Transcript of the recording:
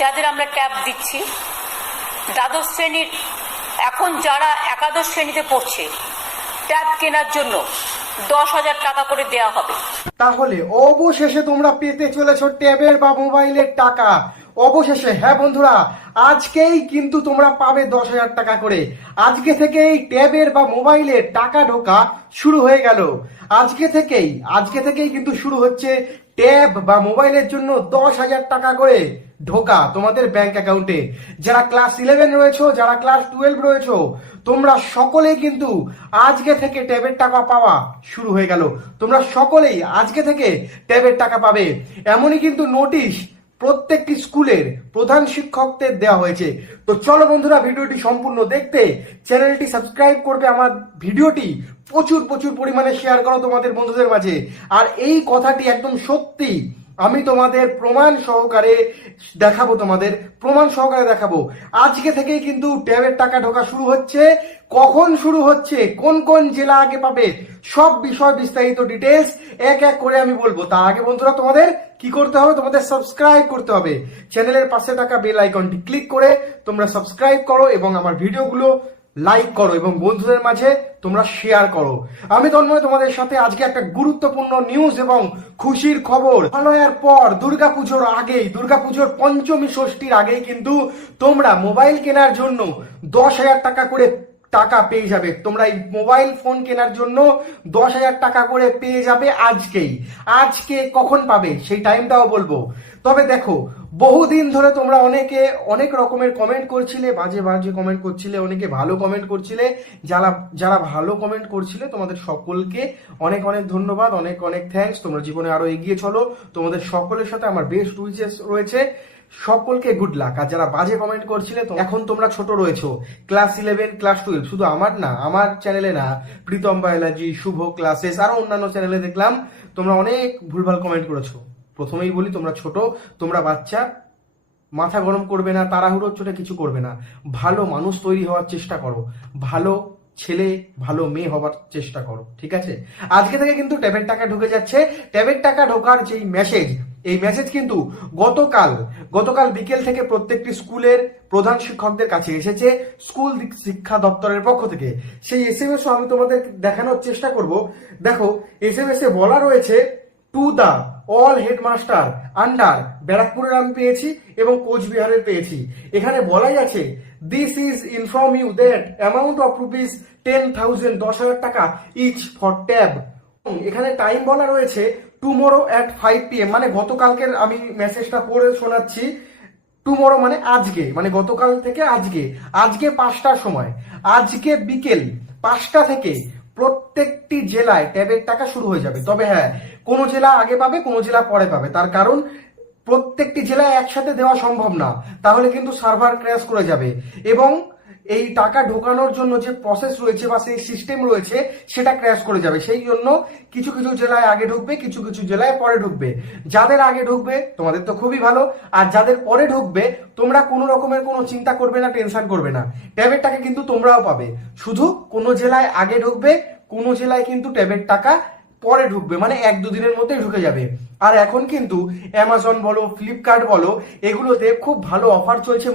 যাদের আমরা ট্যাব দিচ্ছি, দ্বাদশ শ্রেণীর এখন যারা একাদশ শ্রেণীতে পড়ছে ট্যাব কেনার জন্য 10,000 টাকা করে দেওয়া হবে। তাহলে অবশেষে তোমরা পেতে চলেছো ট্যাবের বা মোবাইলের টাকা। অবশেষে হ্যাঁ বন্ধুরা, আজকেই কিন্তু তোমরা পাবে 10,000 টাকা করে। আজকে থেকেই ট্যাবের বা মোবাইলের টাকা ঢোকা শুরু হয়ে গেল। আজকে থেকেই কিন্তু শুরু হচ্ছে ট্যাব বা মোবাইলের জন্য 10,000 টাকা করে ঢোকা তোমাদের ব্যাংক অ্যাকাউন্টে। যারা ক্লাস 11 রয়েছো, যারা ক্লাস 12 রয়েছো, তোমরা সকলেই কিন্তু আজকে থেকে ট্যাবের টাকা পাওয়া শুরু হয়ে গেল। তোমরা সকলেই আজকে থেকে ট্যাবের টাকা পাবে, এমনই কিন্তু নোটিশ প্রত্যেকটি স্কুলের প্রধান শিক্ষকদের দেওয়া হয়েছে। তো চলো বন্ধুরা, ভিডিওটি সম্পূর্ণ দেখতে চ্যানেলটি সাবস্ক্রাইব করবে, আমার ভিডিওটি প্রচুর পরিমাণে শেয়ার করো তোমাদের বন্ধুদের মাঝে। আর এই কথাটি একদম সত্যি, আমি তোমাদের প্রমাণ সহকারে দেখাবো। আজকে থেকেই কিন্তু ট্যাবের টাকা ঢোকা শুরু হচ্ছে। কখন শুরু হচ্ছে, কোন জেলা আগে পাবে, সব বিষয় বিস্তারিত ডিটেলস এক এক করে আমি বলবো। তার আগে বন্ধুরা, তোমাদের কি করতে হবে, তোমাদের সাবস্ক্রাইব করতে হবে। চ্যানেলের পাশে থাকা বেল আইকনটি ক্লিক করে তোমরা সাবস্ক্রাইব করো এবং আমার ভিডিওগুলো লাইক করো এবং বন্ধুদের মাঝে তোমরা শেয়ার করো। আমি তন্ময় তোমাদের সাথে আজকে একটা গুরুত্বপূর্ণ নিউজ এবং খুশির খবর। মহালয়ার পর দুর্গাপুজোর পঞ্চমী ষষ্ঠীর আগেই কিন্তু তোমরা মোবাইল কেনার জন্য 10,000 টাকা করে টাকা পেয়ে যাবে। তোমরা এই মোবাইল ফোন কেনার জন্য 10,000 টাকা করে পেয়ে যাবে আজকে কখন পাবে সেই টাইমটাও বলবো। তবে দেখো, বহুদিন ধরে তোমরা অনেকে অনেক রকমের কমেন্ট করছিলে, বাজে কমেন্ট করছিলে, অনেকে ভালো কমেন্ট করছিলে। যারা ভালো কমেন্ট করছিলে তোমাদের সকলকে অনেক ধন্যবাদ, অনেক থ্যাঙ্কস। তোমরা জীবনে আরো এগিয়ে চলো, তোমাদের সকলের সাথে আমার বেস্ট উইশেস রয়েছে, সকলকে গুড লাক। আর যারা বাজে কমেন্ট করছিলে, এখন তোমরা ছোট রয়েছো, ক্লাস 11 ক্লাস 12, শুধু আমার চ্যানেলে না, প্রীতম বায়োলজি, শুভ ক্লাসেস, আরো অন্যান্য চ্যানেলে দেখলাম তোমরা অনেক ভুলভাল কমেন্ট করেছো। প্রথমেই বলি, তোমরা ছোট, তোমরা বাচ্চা, মাথা গরম করবে না, তাড়াহুড়োর চোটে কিছু করবে না, ভালো মানুষ তৈরি হওয়ার চেষ্টা করো, ভালো ছেলে ভালো মেয়ে হবার চেষ্টা করো, ঠিক আছে? আজকে থেকে কিন্তু ট্যাবের টাকা ঢুকে যাচ্ছে। ট্যাবের টাকা ঢোকার যেই মেসেজ, এই মেসেজ কিন্তু গতকাল বিকেল থেকে প্রত্যেকটি স্কুলের প্রধান শিক্ষকদের কাছে এসেছে স্কুল শিক্ষা দপ্তরের পক্ষ থেকে। সেই এসএমএসও আমি তোমাদের দেখানোর চেষ্টা করব। দেখো, এসএমএসে বলা রয়েছে, to the all headmaster under ব্যারাকপুরের আমি পেয়েছি এবং কোচবিহারের পেয়েছি। এখানে বলাই আছে, this is inform you that amount of rupees 10,000 10,000 টাকা ইচ ফর ট্যাব। এখানে টাইম বলা রয়েছে টুমোরো অ্যাট 5 PM, মানে গতকালকের আমি মেসেজটা পড়ে শোনাচ্ছি। টুমোরো মানে আজকে, মানে গতকাল থেকে আজকে 5টার সময়, আজকে বিকেল 5টা থেকে প্রত্যেকটি জেলায় ট্যাবের টাকা শুরু হয়ে যাবে। তবে হ্যাঁ, কোনো জেলা আগে পাবে, কোনো জেলা পরে পাবে। তার কারণ প্রত্যেকটি জেলায় একসাথে দেওয়া সম্ভব না, তাহলে কিন্তু সার্ভার ক্র্যাশ করে যাবে। এবং এই টাকা ঢোকানোর জন্য যে প্রসেস রয়েছে বা সেই সিস্টেম রয়েছে সেটা ক্র্যাশ করে যাবে। সেই জন্য কিছু জেলায় আগে ঢুকবে, কিছু জেলায় পরে ঢুকবে। যাদের আগে ঢুকবে তোমাদের তো খুবই ভালো, আর যাদের পরে ঢুকবে তোমরা কোনো রকমের কোনো চিন্তা করবে না, টেনশন করবে না, ট্যাবের টাকা কিন্তু তোমরাও পাবে। শুধু কোনো জেলায় আগে ঢুকবে, কোনো জেলায় কিন্তু ট্যাবের টাকা পরে ঢুকবে, মানে 1-2 দিনের মধ্যে ঢুকে যাবে। আর এখন কিন্তু অ্যামাজন বলো, ফ্লিপকার্ট বলো, এগুলোতে খুব ভালো অফার চলছে।